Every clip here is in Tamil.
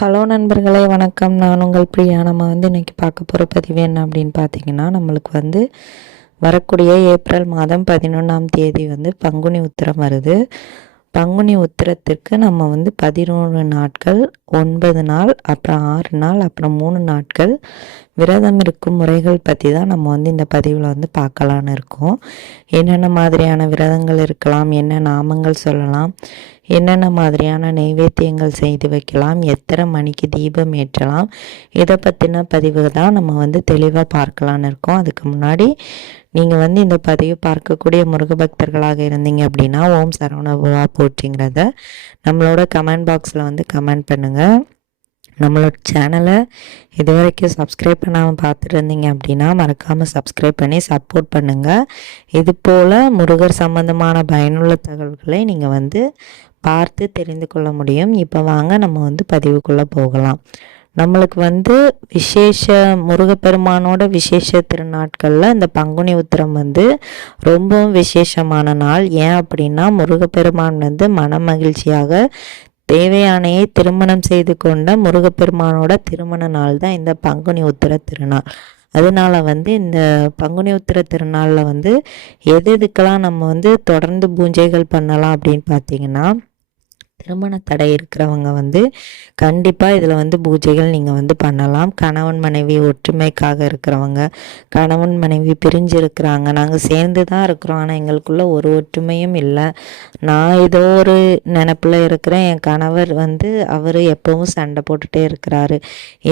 ஹலோ நண்பர்களே வணக்கம். நான் உங்கள் பிரியா. நம்ம வந்து இன்றைக்கி பார்க்க போகிற பதிவு என்ன அப்படின்னு பார்த்தீங்கன்னா நம்மளுக்கு வந்து வரக்கூடிய ஏப்ரல் மாதம் பதினொன்றாம் தேதி வந்து பங்குனி உத்திரம் வருது. பங்குனி உத்திரத்திற்கு நம்ம வந்து பதினோரு நாட்கள் ஒன்பது நாள் அப்புறம் ஆறு நாள் அப்புறம் மூணு நாட்கள். விரதம் இருக்கும் முறைகள் பற்றி தான் நம்ம வந்து இந்த பதிவில் வந்து பார்க்கலான்னு இருக்கோம். என்னென்ன மாதிரியான விரதங்கள் இருக்கலாம் என்ன நாமங்கள் சொல்லலாம் என்னென்ன மாதிரியான நைவேத்தியங்கள் செய்து வைக்கலாம் எத்தனை மணிக்கு தீபம் ஏற்றலாம் இதை பற்றின பதிவு தான் நம்ம வந்து தெளிவாக பார்க்கலான்னு இருக்கோம். அதுக்கு முன்னாடி நீங்கள் வந்து இந்த பதிவு பார்க்கக்கூடிய முருக பக்தர்களாக இருந்தீங்க அப்படின்னா ஓம் சரவணபவா போற்றிங்கிறத நம்மளோட கமெண்ட் பாக்ஸில் வந்து கமெண்ட் பண்ணுங்கள் நம்மளோட சேனலை இது வரைக்கும் சப்ஸ்கிரைப் பண்ணாமல் பார்த்துட்டு இருந்தீங்க அப்படின்னா மறக்காமல் சப்ஸ்கிரைப் பண்ணி சப்போர்ட் பண்ணுங்கள் இது போல் முருகர் சம்பந்தமான பயனுள்ள தகவல்களை நீங்கள் வந்து பார்த்து தெரிந்து கொள்ள முடியும். இப்போ வாங்க நம்ம வந்து பதிவுக்குள்ளே போகலாம். நம்மளுக்கு வந்து விசேஷ முருகப்பெருமானோட விசேஷ திருநாட்களில் இந்த பங்குனி உத்திரம் வந்து ரொம்பவும் விசேஷமான நாள். ஏன் அப்படின்னா முருகப்பெருமான் வந்து மன மகிழ்ச்சியாக தேவையானையை திருமணம் செய்து கொண்ட முருகப்பெருமானோட திருமண நாள் தான் இந்த பங்குனி உத்திர திருநாள். அதனால வந்து இந்த பங்குனி உத்திர திருநாளில் வந்து எது எதுக்கெல்லாம் நம்ம வந்து தொடர்ந்து பூஞ்சைகள் பண்ணலாம் அப்படின்னு பார்த்தீங்கன்னா திருமண தடை இருக்கிறவங்க வந்து கண்டிப்பாக இதில் வந்து பூஜைகள் நீங்கள் வந்து பண்ணலாம். கணவன் மனைவி ஒற்றுமைக்காக இருக்கிறவங்க கணவன் மனைவி பிரிஞ்சு இருக்கிறாங்க நாங்கள் சேர்ந்து தான் இருக்கிறோம். ஆனால் எங்களுக்குள்ள ஒரு ஒற்றுமையும் இல்லை. நான் ஏதோ ஒரு நினப்பில் இருக்கிறேன். என் கணவர் வந்து அவர் எப்பவும் சண்டை போட்டுகிட்டே இருக்கிறாரு.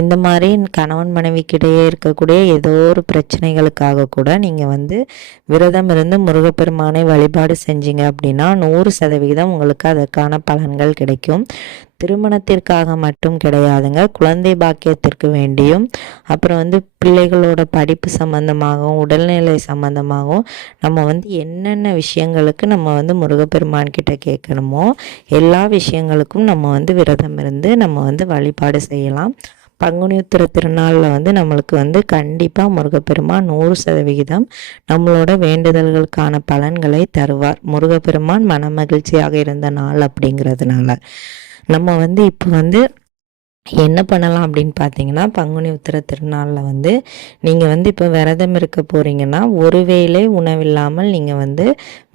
இந்த மாதிரி கணவன் மனைவிக்கிடையே இருக்கக்கூடிய ஏதோ ஒரு பிரச்சனைகளுக்காக கூட நீங்கள் வந்து விரதம் இருந்து முருகப்பெருமானை வழிபாடு செஞ்சீங்க அப்படின்னா நூறு சதவீதம் உங்களுக்கு அதற்கான பலன் பலன்கள் கிடைக்கும். திருமணத்திற்காக மட்டும் கிடையாதுங்க. குழந்தை பாக்கியத்திற்கு வேண்டியும் அப்புறம் வந்து பிள்ளைகளோட படிப்பு சம்மந்தமாகவும் உடல்நிலை சம்மந்தமாகவும் நம்ம வந்து என்னென்ன விஷயங்களுக்கு நம்ம வந்து முருகப்பெருமான் கிட்ட கேட்கணுமோ எல்லா விஷயங்களுக்கும் நம்ம வந்து விரதம் இருந்து நம்ம வந்து வழிபாடு செய்யலாம். பங்குனி உத்திர திருநாளில் வந்து நம்மளுக்கு வந்து கண்டிப்பாக முருகப்பெருமான் நூறு சதவிகிதம் நம்மளோட வேண்டுதல்களுக்கான பலன்களை தருவார். முருகப்பெருமான் மன மகிழ்ச்சியாக இருந்த நாள் அப்படிங்கிறதுனால. நம்ம வந்து இப்போ வந்து என்ன பண்ணலாம் அப்படின்னு பார்த்தீங்கன்னா பங்குனி உத்திர திருநாளில் வந்து நீங்கள் வந்து இப்போ விரதம் இருக்க போகிறீங்கன்னா ஒருவேளை உணவில்லாமல் நீங்கள் வந்து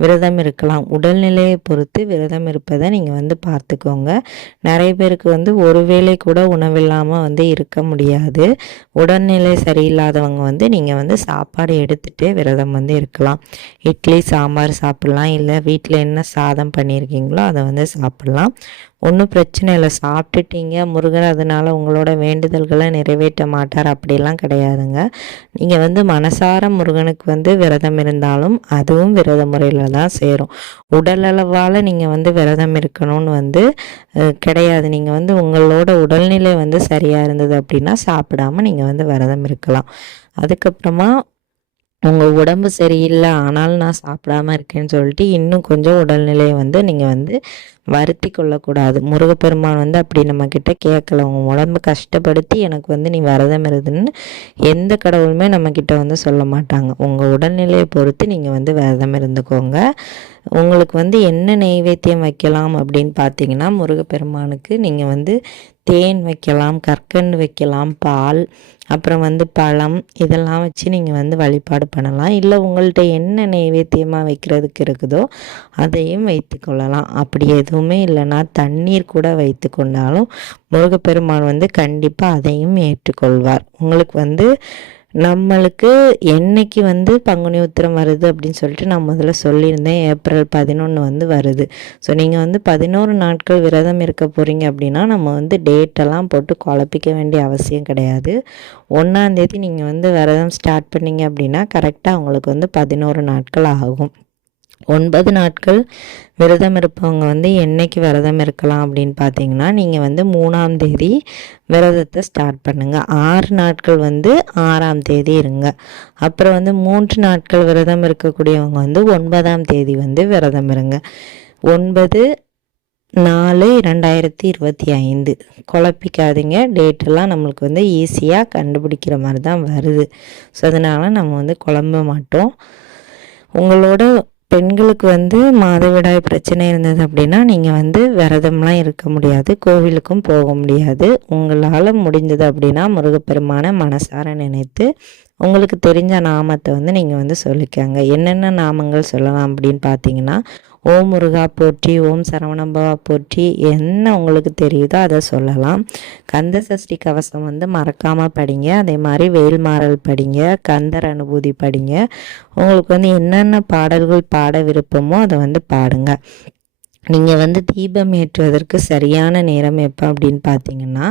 விரதம் இருக்கலாம். உடல்நிலையை பொறுத்து விரதம் இருப்பதை நீங்கள் வந்து பார்த்துக்கோங்க. நிறைய பேருக்கு வந்து ஒருவேளை கூட உணவில்லாமல் வந்து இருக்க முடியாது. உடல்நிலை சரியில்லாதவங்க வந்து நீங்கள் வந்து சாப்பாடு எடுத்துகிட்டே விரதம் வந்து இருக்கலாம். இட்லி சாம்பார் சாப்பிட்லாம். இல்லை வீட்டில் என்ன சாதம் பண்ணியிருக்கீங்களோ அதை வந்து சாப்பிட்லாம். ஒன்றும் பிரச்சனை இல்லை. சாப்பிட்டுட்டீங்க. முருகன் அதனால் உங்களோட வேண்டுதல்களை நிறைவேற்ற மாட்டார். அப்படிலாம் கிடையாதுங்க. நீங்கள் வந்து மனசார முருகனுக்கு வந்து விரதம் இருந்தாலும் அதுவும் விரத முறையில் தான் சேரும். உடலளவால் நீங்கள் வந்து விரதம் இருக்கணும்னு வந்து கிடையாது. நீங்கள் வந்து உங்களோட உடல்நிலை வந்து சரியாக இருந்தது அப்படின்னா சாப்பிடாமல் நீங்கள் வந்து விரதம் இருக்கலாம். அதுக்கப்புறமா உங்கள் உடம்பு சரியில்லை ஆனாலும் நான் சாப்பிடாம இருக்கேன்னு சொல்லிட்டு இன்னும் கொஞ்சம் உடல்நிலையை வந்து நீங்கள் வந்து வருத்தி கொள்ளக்கூடாது. முருகப்பெருமான் வந்து அப்படி நம்மக்கிட்ட கேட்கல. உங்கள் உடம்பு கஷ்டப்படுத்தி எனக்கு வந்து நீ வரதம் இருதுன்னு எந்த கடவுளுமே நம்மக்கிட்ட வந்து சொல்ல மாட்டாங்க. உங்கள் உடல்நிலையை பொறுத்து நீங்கள் வந்து விரதம் இருந்துக்கோங்க. உங்களுக்கு வந்து என்ன நெய்வேத்தியம் வைக்கலாம் அப்படின்னு பார்த்தீங்கன்னா முருகப்பெருமானுக்கு நீங்கள் வந்து தேன் வைக்கலாம் கற்கண்டு வைக்கலாம் பால் அப்புறம் வந்து பழம் இதெல்லாம் வச்சு நீங்கள் வந்து வழிபாடு பண்ணலாம். இல்லை உங்கள்கிட்ட என்ன நைவேத்தியமாக வைக்கிறதுக்கு இருக்குதோ அதையும் வைத்து கொள்ளலாம். அப்படி எதுவுமே இல்லைன்னா தண்ணீர் கூட வைத்து கொண்டாலும் முருகப்பெருமான் வந்து கண்டிப்பாக அதையும் ஏற்றுக்கொள்வார். உங்களுக்கு வந்து நம்மளுக்கு என்னைக்கு வந்து பங்குனி உத்திரம் வருது அப்படின்னு சொல்லிட்டு நான் முதல்ல சொல்லியிருந்தேன். ஏப்ரல் பதினொன்று வந்து வருது. ஸோ நீங்கள் வந்து பதினோரு நாட்கள் விரதம் இருக்க போகிறீங்க அப்படின்னா நம்ம வந்து டேட்டெல்லாம் போட்டு குழப்பிக்க வேண்டிய அவசியம் கிடையாது. ஒன்றாந்தேதி நீங்கள் வந்து விரதம் ஸ்டார்ட் பண்ணீங்க அப்படின்னா கரெக்டாக அவங்களுக்கு வந்து பதினோரு நாட்கள் ஆகும். ஒன்பது நாட்கள் விரதம் இருப்பவங்க வந்து என்னைக்கு விரதம் இருக்கலாம் அப்படின்னு பார்த்தீங்கன்னா நீங்கள் வந்து மூணாம் தேதி விரதத்தை ஸ்டார்ட் பண்ணுங்கள் ஆறு நாட்கள் வந்து ஆறாம் தேதி இருங்க. அப்புறம் வந்து மூன்று நாட்கள் விரதம் இருக்கக்கூடியவங்க வந்து ஒன்பதாம் தேதி வந்து விரதம் இருங்க. ஒன்பது நாலு ரெண்டாயிரத்தி இருபத்தி ஐந்து. குழப்பிக்காதீங்க. டேட்டெல்லாம் நம்மளுக்கு வந்து ஈஸியாக கண்டுபிடிக்கிற மாதிரி தான் வருது. ஸோ அதனால் நம்ம வந்து குழம்ப மாட்டோம். உங்களோட பெண்களுக்கு வந்து மாதவிடாய் பிரச்சனை இருந்தது அப்படின்னா நீங்கள் வந்து விரதம்லாம் இருக்க முடியாது கோவிலுக்கும் போக முடியாது. உங்களால் முடிஞ்சது அப்படின்னா முருகப்பெருமானை மனசார நினைத்து உங்களுக்கு தெரிஞ்ச நாமத்தை வந்து நீங்கள் வந்து சொல்லிக்காங்க. என்னென்ன நாமங்கள் சொல்லலாம் அப்படின்னு பார்த்தீங்கன்னா ஓம் முருகா போற்றி ஓம் சரவணம்பவா போற்றி என்ன உங்களுக்கு தெரியுதோ அதை சொல்லலாம். கந்த சஷ்டி கவசம் வந்து மறக்காமல் படிங்க. அதே மாதிரி வேல்மாறல் படிங்க கந்தர் அனுபூதி படிங்க. உங்களுக்கு வந்து என்னென்ன பாடல்கள் பாட விருப்பமோ அதை வந்து பாடுங்க. நீங்கள் வந்து தீபம் ஏற்றுவதற்கு சரியான நேரம் எப்போ அப்படின்னு பார்த்தீங்கன்னா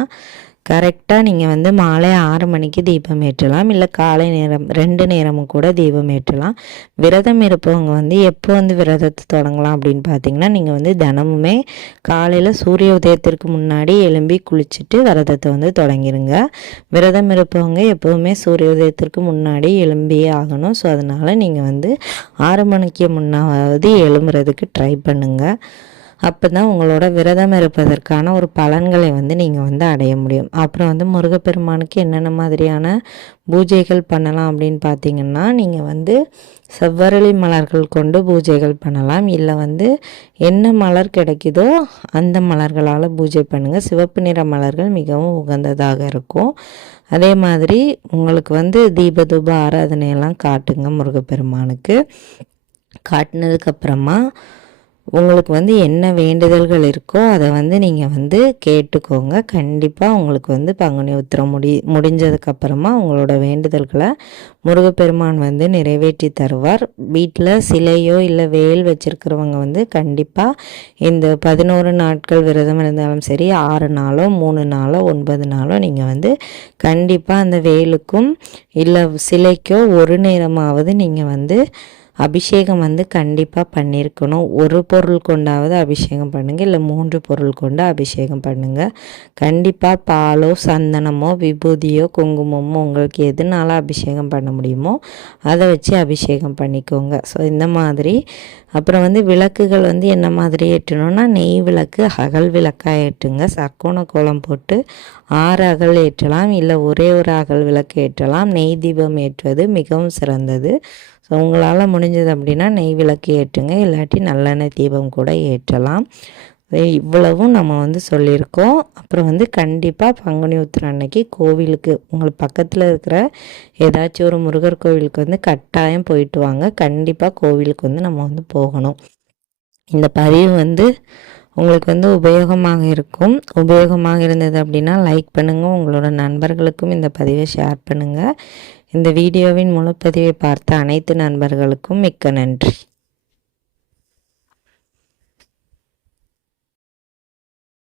கரெக்டாக நீங்கள் வந்து மாலை ஆறு மணிக்கு தீபம் ஏற்றலாம். இல்லை காலை நேரம் ரெண்டு நேரமும் கூட தீபம் ஏற்றலாம். விரதம் இருப்பவங்க வந்து எப்போ வந்து விரதத்தை தொடங்கலாம் அப்படின்னு பார்த்தீங்கன்னா நீங்கள் வந்து தினமுமே காலையில் சூரிய உதயத்திற்கு முன்னாடி எழும்பி குளிச்சுட்டு விரதத்தை வந்து தொடங்கிடுங்க விரதம் இருப்பவங்க எப்போவுமே சூரிய உதயத்திற்கு முன்னாடி எழும்பியே ஆகணும். ஸோ அதனால் நீங்கள் வந்து ஆறு மணிக்கு முன்னாவது எழும்புறதுக்கு ட்ரை பண்ணுங்கள் அப்போ தான் உங்களோட விரதம் இருப்பதற்கான ஒரு பலன்களை வந்து நீங்கள் வந்து அடைய முடியும். அப்புறம் வந்து முருகப்பெருமானுக்கு என்னென்ன மாதிரியான பூஜைகள் பண்ணலாம் அப்படின்னு பார்த்தீங்கன்னா நீங்கள் வந்து செவ்வரளி மலர்கள் கொண்டு பூஜைகள் பண்ணலாம். இல்லை வந்து என்ன மலர் கிடைக்குதோ அந்த மலர்களால் பூஜை பண்ணுங்கள் சிவப்பு நிற மலர்கள் மிகவும் உகந்ததாக இருக்கும். அதே மாதிரி உங்களுக்கு வந்து தீபதூப ஆராதனையெல்லாம் காட்டுங்க முருகப்பெருமானுக்கு. காட்டினதுக்கப்புறமா உங்களுக்கு வந்து என்ன வேண்டுதல்கள் இருக்கோ அதை வந்து நீங்கள் வந்து கேட்டுக்கோங்க. கண்டிப்பாக உங்களுக்கு வந்து பங்குனி உத்திரம் முடி முடிஞ்சதுக்கப்புறமா உங்களோட வேண்டுதல்களை முருகப்பெருமான் வந்து நிறைவேற்றி தருவார். வீட்டில் சிலையோ இல்லை வேல் வச்சுருக்கிறவங்க வந்து கண்டிப்பாக இந்த பதினோரு நாட்கள் விரதம் இருந்தாலும் சரி ஆறு நாளோ மூணு நாளோ ஒன்பது நாளோ நீங்கள் வந்து கண்டிப்பாக அந்த வேலுக்கும் இல்லை சிலைக்கோ ஒரு நேரமாவது நீங்கள் வந்து அபிஷேகம் வந்து கண்டிப்பாக பண்ணியிருக்கணும் ஒரு பொருள் கொண்டாவது அபிஷேகம் பண்ணுங்கள் இல்லை மூன்று பொருள் கொண்டு அபிஷேகம் பண்ணுங்கள் கண்டிப்பாக பாலோ சந்தனமோ விபூதியோ குங்குமமோ உங்களுக்கு எதுனால அபிஷேகம் பண்ண முடியுமோ அதை வச்சு அபிஷேகம் பண்ணிக்கோங்க. ஸோ இந்த மாதிரி. அப்புறம் வந்து விளக்குகள் வந்து என்ன மாதிரி ஏற்றணும்னா நெய் விளக்கு அகல் விளக்காக ஏற்றுங்க. சக்கோண கோலம் போட்டு ஆறு அகல் ஏற்றலாம். இல்லை ஒரே ஒரு அகல் விளக்கு ஏற்றலாம். நெய் தீபம் ஏற்றுவது மிகவும் சிறந்தது. ஸோ உங்களால் முடிஞ்சது அப்படின்னா நெய் விளக்கு ஏற்றுங்க. இல்லாட்டி நல்லெண்ணெய் தீபம் கூட ஏற்றலாம். இவ்வளவும் நம்ம வந்து சொல்லியிருக்கோம். அப்புறம் வந்து கண்டிப்பாக பங்குனி உத்திரம் அன்னைக்கு கோவிலுக்கு உங்களுக்கு பக்கத்தில் இருக்கிற ஏதாச்சும் ஒரு முருகர் கோவிலுக்கு வந்து கட்டாயம் போயிட்டு வாங்க. கண்டிப்பாக கோவிலுக்கு வந்து நம்ம வந்து போகணும். இந்த பதிவு வந்து உங்களுக்கு வந்து உபயோகமாக இருக்கும். உபயோகமாக இருந்தது அப்படின்னா லைக் பண்ணுங்கள் உங்களோட நண்பர்களுக்கும் இந்த பதிவை ஷேர் பண்ணுங்கள் இந்த வீடியோவின் முழுப்பதிவை பார்த்த அனைத்து நண்பர்களுக்கும் மிக்க நன்றி.